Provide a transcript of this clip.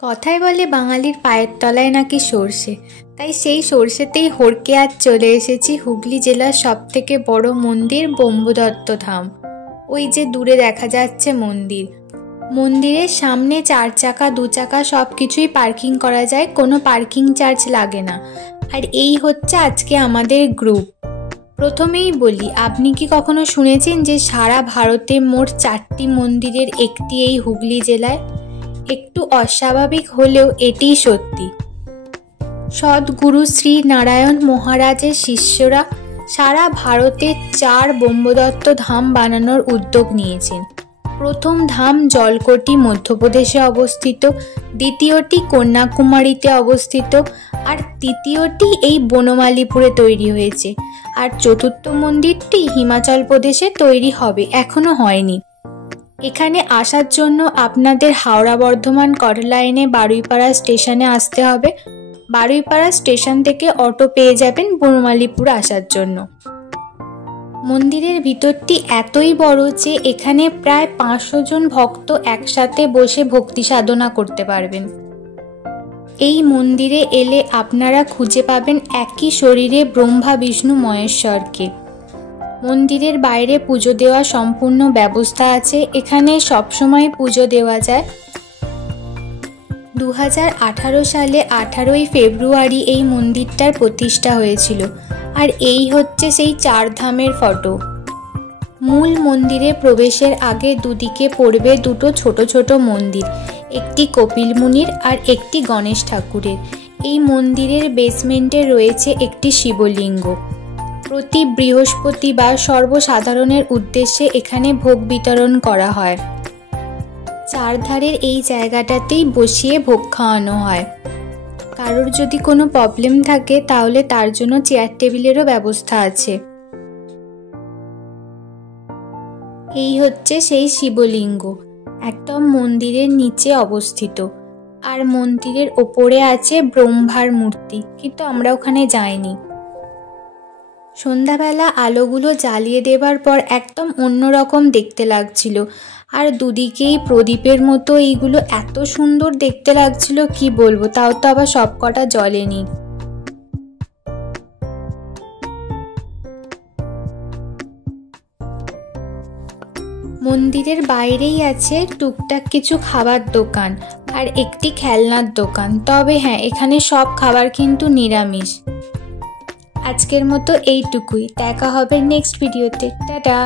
কথায় বলে বাঙালির পায়ের তলায় নাকি সর্ষে, তাই সেই সর্ষেতেই হড়কে আজ চলে এসেছি হুগলি জেলার সবথেকে বড় মন্দির ব্রহ্মদত্ত ধাম। ওই যে দূরে দেখা যাচ্ছে মন্দির। মন্দিরের সামনে 4 চাকা 2 চাকা সব কিছুই পার্কিং করা যায়, কোনো পার্কিং চার্জ লাগে না। আর এই হচ্ছে আজকে আমাদের গ্রুপ। প্রথমেই বলি, আপনি কি কখনো শুনেছেন যে সারা ভারতে মোট 4টি মন্দিরের একটি এই হুগলি জেলায়? একটু অস্বাভাবিক হলেও এটিই সত্যি। সদ্গুরু শ্রী নারায়ণ মহারাজের শিষ্যরা সারা ভারতে 4 ব্রহ্মদত্ত ধাম বানানোর উদ্যোগ নিয়েছেন। প্রথম ধাম জলকোটি মধ্যপ্রদেশে অবস্থিত, দ্বিতীয়টি কন্যাকুমারীতে অবস্থিত, আর তৃতীয়টি এই বনমালীপুরে তৈরি হয়েছে। আর চতুর্থ মন্দিরটি হিমাচল প্রদেশে তৈরি হবে, এখনো হয়নি। এখানে আসার জন্য আপনাদের হাওড়া বর্ধমান কট লাইনে বারুইপাড়া স্টেশনে আসতে হবে। বারুইপাড়া স্টেশন থেকে অটো পেয়ে যাবেন বনমালীপুর আসার জন্য। মন্দিরের ভিতরটি এতই বড় যে এখানে প্রায় 500 জন ভক্ত একসাথে বসে ভক্তি সাধনা করতে পারবেন। এই মন্দিরে এলে আপনারা খুঁজে পাবেন একই শরীরে ব্রহ্মা বিষ্ণু মহেশ্বরকে। মন্দিরের বাইরে পুজো দেওয়ার সম্পূর্ণ ব্যবস্থা আছে, এখানে সবসময় পুজো দেওয়া যায়। 2018 সালে 18ই ফেব্রুয়ারি এই মন্দিরটার প্রতিষ্ঠা হয়েছিল। আর এই হচ্ছে সেই 4 ধামের ফটো। মূল মন্দিরে প্রবেশের আগে দুদিকে পড়বে দুটো ছোট ছোট মন্দির, একটি কপিল মুনির আর একটি গণেশ ঠাকুরের। এই মন্দিরের বেসমেন্টে রয়েছে একটি শিবলিঙ্গ। প্রতি বৃহস্পতিবার সর্বসাধারণের উদ্দেশ্যে এখানে ভোগ বিতরণ করা হয়। চারধারের এই জায়গাটাতেই বসিয়ে ভোগ খাওয়ানো হয়। কারোর যদি কোনো প্রবলেম থাকে তাহলে তার জন্য চেয়ার টেবিলেরও ব্যবস্থা আছে। এই হচ্ছে সেই শিবলিঙ্গ, একদম মন্দিরের নিচে অবস্থিত। আর মন্দিরের ওপরে আছে ব্রহ্মার মূর্তি, কিন্তু আমরা ওখানে যাইনি। সন্ধ্যাবেলা আলোগুলো জ্বালিয়ে দেবার পর একদম অন্যরকম দেখতে লাগছিল। আর দুদিকেই প্রদীপের মতো এইগুলো এত সুন্দর দেখতে লাগছিল, কি বলবো, তাও তো আবার সব কটা জ্বলেনি। মন্দিরের বাইরেই আছে টুকটাক কিছু খাবার দোকান আর একটি খেলনার দোকান। তবে হ্যাঁ, এখানে সব খাবার কিন্তু নিরামিষ। আজকের মতো এইটুকুই, দেখা হবে নেক্সট ভিডিওতে। টাটা।